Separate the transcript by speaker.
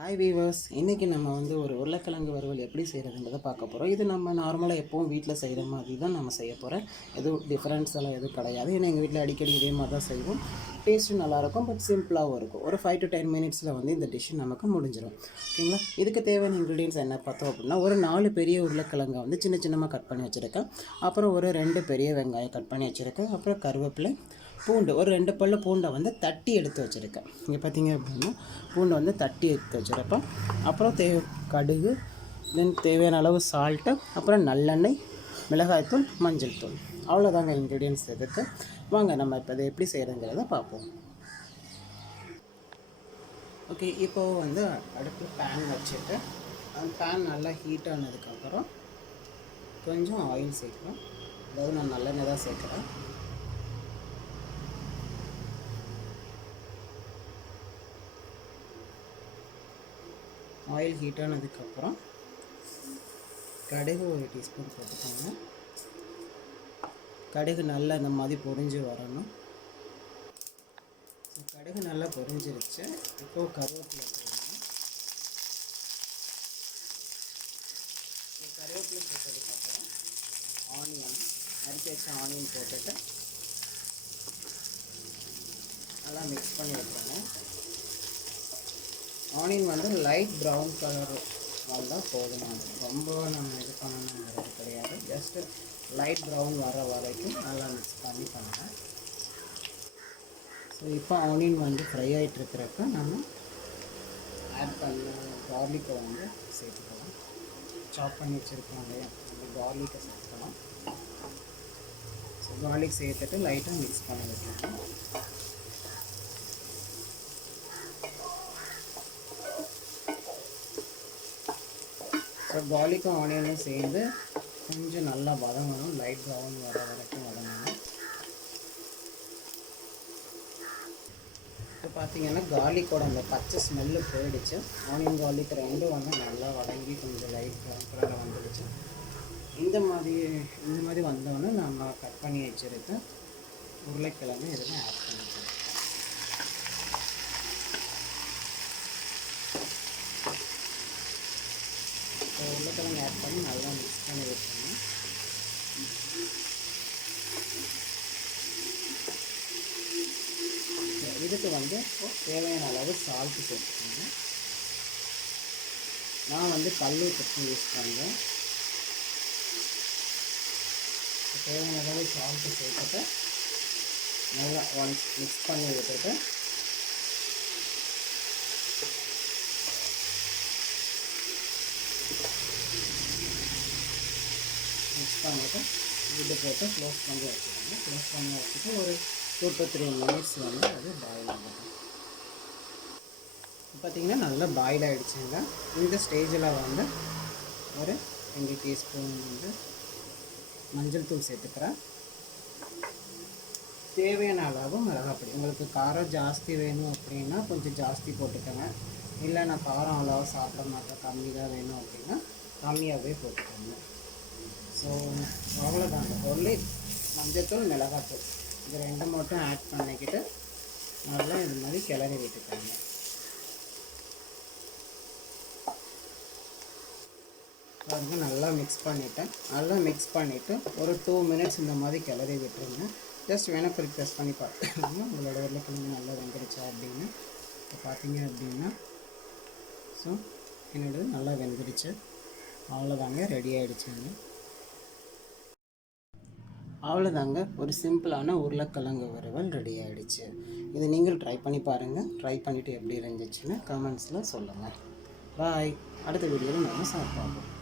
Speaker 1: Hi viewers இன்றைக்கி நம்ம வந்து ஒரு உருளைக்கிழங்கு வறுவல் எப்படி செய்கிறதுன்றதை பார்க்க போகிறோம் இது நம்ம நார்மலாக எப்பவும் வீட்டில் செய்கிற மாதிரி தான் நம்ம செய்ய போகிறோம் எதுவும் டிஃப்ரென்ஸ் எல்லாம் எதுவும் கிடையாது. ஏன்னா எங்கள் வீட்டில் அடிக்கடி இதே மாதிரி தான் செய்வோம் டேஸ்ட்டும் நல்லாயிருக்கும் பட் சிம்பிளாகவும் இருக்கும். ஒரு ஃபைவ் டு டென் மினிட்ஸில் வந்து இந்த டிஷ் நமக்கு முடிஞ்சிடும் ஓகேங்களா இதுக்கு தேவையான இன்க்ரீடியன்ஸ் என்ன பார்த்தோம் அப்படின்னா ஒரு நாலு பெரிய உருளைக்கிழங்கை வந்து சின்ன சின்னமாக கட் பண்ணி வச்சுருக்கேன். அப்புறம் ஒரு ரெண்டு பெரிய வெங்காயம் கட் பண்ணி வச்சுருக்கேன். அப்புறம் கருவேப்பிலை பூண்டு ஒரு ரெண்டு பல்லு பூண்டை வந்து தட்டி எடுத்து வச்சுருக்கேன். இங்கே பார்த்தீங்க அப்படின்னா பூண்டை வந்து தட்டி எடுத்து வச்சுருப்பேன். அப்புறம் தே கடுகு தென் தேவையான அளவு சால்ட்டு அப்புறம் நல்லெண்ணெய் மிளகாய்த்தூள் மஞ்சள் தூள். அவ்வளோதாங்க இன்க்ரீடியன்ஸ் இதுக்கு வாங்க நம்ம இப்போ இதை எப்படி செய்கிறதுங்கிறத பார்ப்போம். ஓகே இப்போது வந்து அடுப்பு பேன் வச்சுட்டு அந்த பேன் நல்லா ஹீட் ஆனதுக்கப்புறம் கொஞ்சம் ஆயில் சேர்க்குறோம் அதாவது நான் நல்லெண்ணெய் தான் சேர்க்குறேன். ஆயில் ஹீட் ஆனதுக்கப்புறம் கடுகு ஒரு டீஸ்பூன் போட்டுக்கோங்க. கடுகு நல்லா இந்த மாதிரி பொரிஞ்சு வரணும். கடுகு நல்லா பொரிஞ்சிருச்சு. இப்போது கருவேப்பிலை போடணும். கருவேப்பிலை போட்டதுக்கப்புறம் ஆனியன் அரிசி வச்ச ஆனியன் போட்டுட்டு நல்லா மிக்ஸ் பண்ணி வைக்கணும் ஆனியன் வந்து லைட் ப்ரௌன் கலர் வந்தால் போதுமானது ரொம்ப நம்ம இது பண்ணணுங்கிறது கிடையாது. ஜஸ்ட்டு லைட் ப்ரௌன் வர வரைக்கும் நல்லா மிக்ஸ் பண்ணி பண்ணுங்கள் ஸோ இப்போ ஆனியன் வந்து ஃப்ரை ஆகிட்டு இருக்கிறப்ப நம்ம ஆட் பண்ண கார்லிக்கை வந்து சேர்த்துக்கலாம். சாப் பண்ணி வச்சுருக்கோம் இல்லையா? அந்த கார்லிக்கை சேர்த்துக்கலாம். ஸோ கார்லிக் சேர்த்துட்டு லைட்டாக மிக்ஸ் பண்ணி வைக்கணும். அப்புறம் கார்லிக்கும் ஆனியனையும் சேர்ந்து கொஞ்சம் நல்லா வதங்கணும். லைட் ப்ரௌன் வர வரைக்கும் வதங்கணும். இப்போ பார்த்தீங்கன்னா கார்லிக்கோட அந்த பச்சை ஸ்மெல்லு போயிடுச்சு. ஆனியன் கார்லிக் ரெண்டும் வந்து நல்லா வதங்கி கொஞ்சம் லைட் ப்ரௌன் கலரில் வந்துடுச்சு. இந்த மாதிரி இந்த மாதிரி வந்தோடனே நம்ம கட் பண்ணி வச்சுருக்க உருளைக்கிழங்கு இதெல்லாம் ஆட் பண்ணிக்கலாம் உருளைக்கிழங்கு ஆட் பண்ணி நல்லா மிக்ஸ் பண்ணி வச்சுக்கணும் இதுக்கு வந்து தேவையான அளவு சால்ட்டு சேர்த்துக்கோங்க நான் வந்து கல் உப்பு யூஸ் பண்ணுறேன் தேவையான அளவு சால்ட்டு சேர்த்துட்டு நல்லா ஒன்ஸ் மிக்ஸ் பண்ணி விட்டுட்டு மிக்ஸ் பண்ணிவிட்டு இது போட்டு க்ளோஸ் பண்ணி வச்சுக்கோங்க. க்ளோஸ் பண்ணி வச்சுட்டு ஒரு டூ டு த்ரீ மினிட்ஸ் வந்து அது பாயில் ஆகும். பார்த்திங்கன்னா நல்லா பாயில் ஆகிடுச்சுங்க இந்த ஸ்டேஜில் வந்து ஒரு ரெண்டு டீஸ்பூன் வந்து மஞ்சள் தூள் சேர்த்துக்கிறேன். தேவையான அளவு மிளகாப்பொடி. உங்களுக்கு காரம் ஜாஸ்தி வேணும் அப்படின்னா கொஞ்சம் ஜாஸ்தி போட்டுக்கோங்க. இல்லை நான் காரம் அளவு சாப்பிட மாட்டேன். கம்மி தான் வேணும் அப்படின்னா கம்மியாகவே போட்டுக்கோங்க. ஸோ அவ்வளோதாங்க ஒன்லி மஞ்சத்தூள் மிளகாத்தூள் இது ரெண்டு மட்டும் ஆட் பண்ணிக்கிட்டு நல்லா இது மாதிரி கிளறி விட்டுக்காங்க. பாருங்க நல்லா மிக்ஸ் பண்ணிவிட்டேன் நல்லா மிக்ஸ் பண்ணிவிட்டு ஒரு டூ மினிட்ஸ் இந்த மாதிரி கிளறி விட்டுருங்க. ஜஸ்ட் வேணால் பிறகு ப்ரெஸ் பண்ணி பார்த்துக்கோங்க. உங்களோட உருளைக்கிழங்கு நல்லா வெந்துருச்சா அப்படின்னு. இப்போ பார்த்தீங்க அப்படின்னா ஸோ என்னோடது நல்லா வெந்துடுச்சு. அவ்வளோதாங்க ரெடி ஆகிடுச்சுங்க அவ்வளோதாங்க ஒரு சிம்பிளான உருளைக்கிழங்கு வறுவல் ரெடி ஆகிடுச்சு இது நீங்கள் ட்ரை பண்ணி பாருங்கள் ட்ரை பண்ணிவிட்டு எப்படி இருந்துச்சுன்னு கமெண்ட்ஸில் சொல்லுங்கள் பாய் அடுத்த வீடியோவில் நம்ம சாப்பிடுவோம்